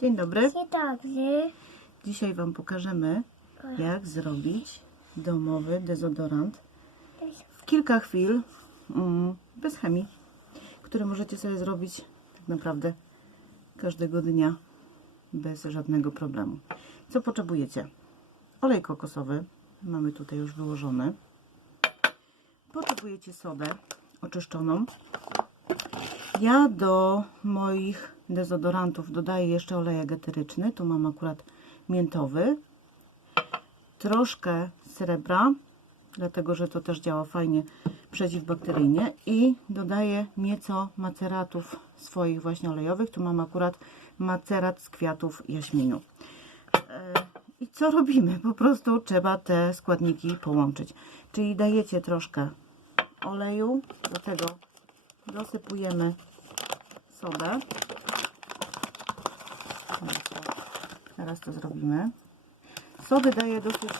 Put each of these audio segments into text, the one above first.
Dzień dobry. Dzień dobry. Dzisiaj Wam pokażemy, jak zrobić domowy dezodorant w kilka chwil, mm, bez chemii, który możecie sobie zrobić tak naprawdę każdego dnia bez żadnego problemu. Co potrzebujecie? Olej kokosowy, mamy tutaj już wyłożony. Potrzebujecie sodę oczyszczoną. Ja do moich dezodorantów dodaję jeszcze olejek eteryczny. Tu mam akurat miętowy. Troszkę srebra, dlatego że to też działa fajnie przeciwbakteryjnie. I dodaję nieco maceratów swoich właśnie olejowych. Tu mam akurat macerat z kwiatów jaśminu. E, I co robimy? Po prostu trzeba te składniki połączyć. Czyli dajecie troszkę oleju, do tego dosypujemy sodę. Teraz to zrobimy. Sody daję dosyć,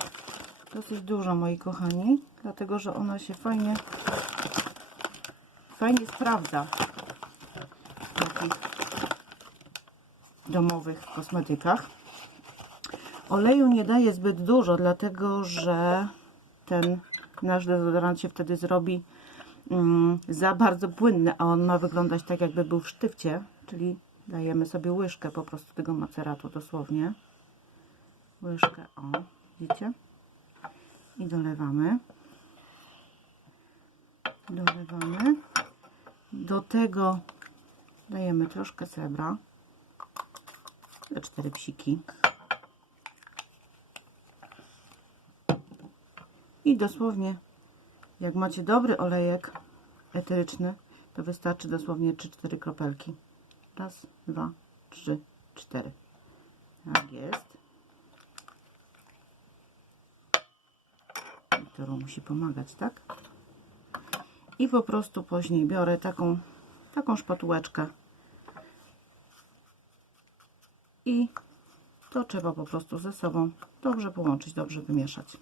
dosyć dużo, moi kochani, dlatego że ona się fajnie, fajnie sprawdza w takich domowych kosmetykach. Oleju nie daję zbyt dużo, dlatego że ten nasz dezodorant się wtedy zrobi mm, za bardzo płynny, a on ma wyglądać tak, jakby był w sztywcie, czyli dajemy sobie łyżkę po prostu tego maceratu dosłownie. Łyżkę, o, widzicie? I dolewamy. Dolewamy. Do tego dajemy troszkę srebra. Te cztery psiki. I dosłownie, jak macie dobry olejek eteryczny, to wystarczy dosłownie 3-4 kropelki. Raz, dwa, trzy, cztery. Tak jest. I to musi pomagać, tak? I po prostu później biorę taką, taką szpatułeczkę i to trzeba po prostu ze sobą dobrze połączyć, dobrze wymieszać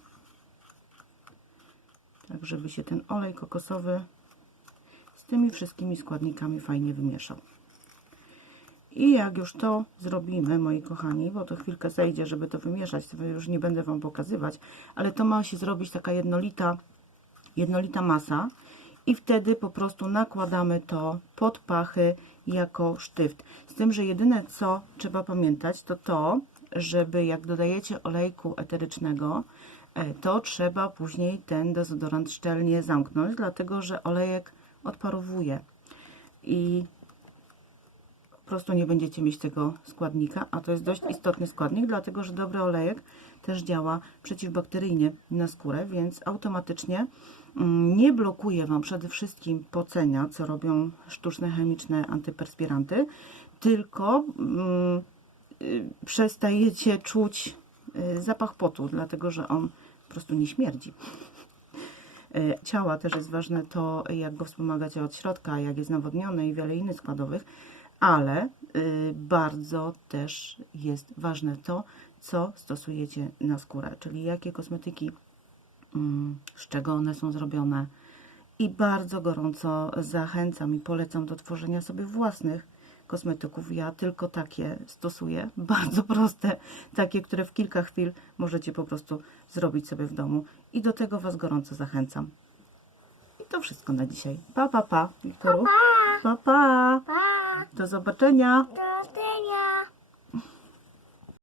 tak żeby się ten olej kokosowy z tymi wszystkimi składnikami fajnie wymieszał. I jak już to zrobimy, moi kochani, bo to chwilkę zejdzie, żeby to wymieszać, to już nie będę Wam pokazywać, ale to ma się zrobić taka jednolita, jednolita masa i wtedy po prostu nakładamy to pod pachy jako sztyft. Z tym, że jedyne co trzeba pamiętać, to to, żeby jak dodajecie olejku eterycznego, e, to trzeba później ten dezodorant szczelnie zamknąć, dlatego że olejek odparowuje i prostu nie będziecie mieć tego składnika, a to jest dość istotny składnik, dlatego że dobry olejek też działa przeciwbakteryjnie na skórę, więc automatycznie mm, nie blokuje Wam przede wszystkim pocenia, co robią sztuczne chemiczne antyperspiranty, tylko mm, y, przestajecie czuć y, zapach potu, dlatego że on po prostu nie śmierdzi. Y, Ciała też jest ważne to, jak go wspomagacie od środka, jak jest nawodniony i wiele innych składowych, ale y, bardzo też jest ważne to, co stosujecie na skórę, czyli jakie kosmetyki, mm, z czego one są zrobione. I bardzo gorąco zachęcam i polecam do tworzenia sobie własnych kosmetyków. Ja tylko takie stosuję, bardzo proste, takie, które w kilka chwil możecie po prostu zrobić sobie w domu. I do tego Was gorąco zachęcam. I to wszystko na dzisiaj. Pa, pa, pa. Wiktoru. Pa, pa. Pa. Do zobaczenia.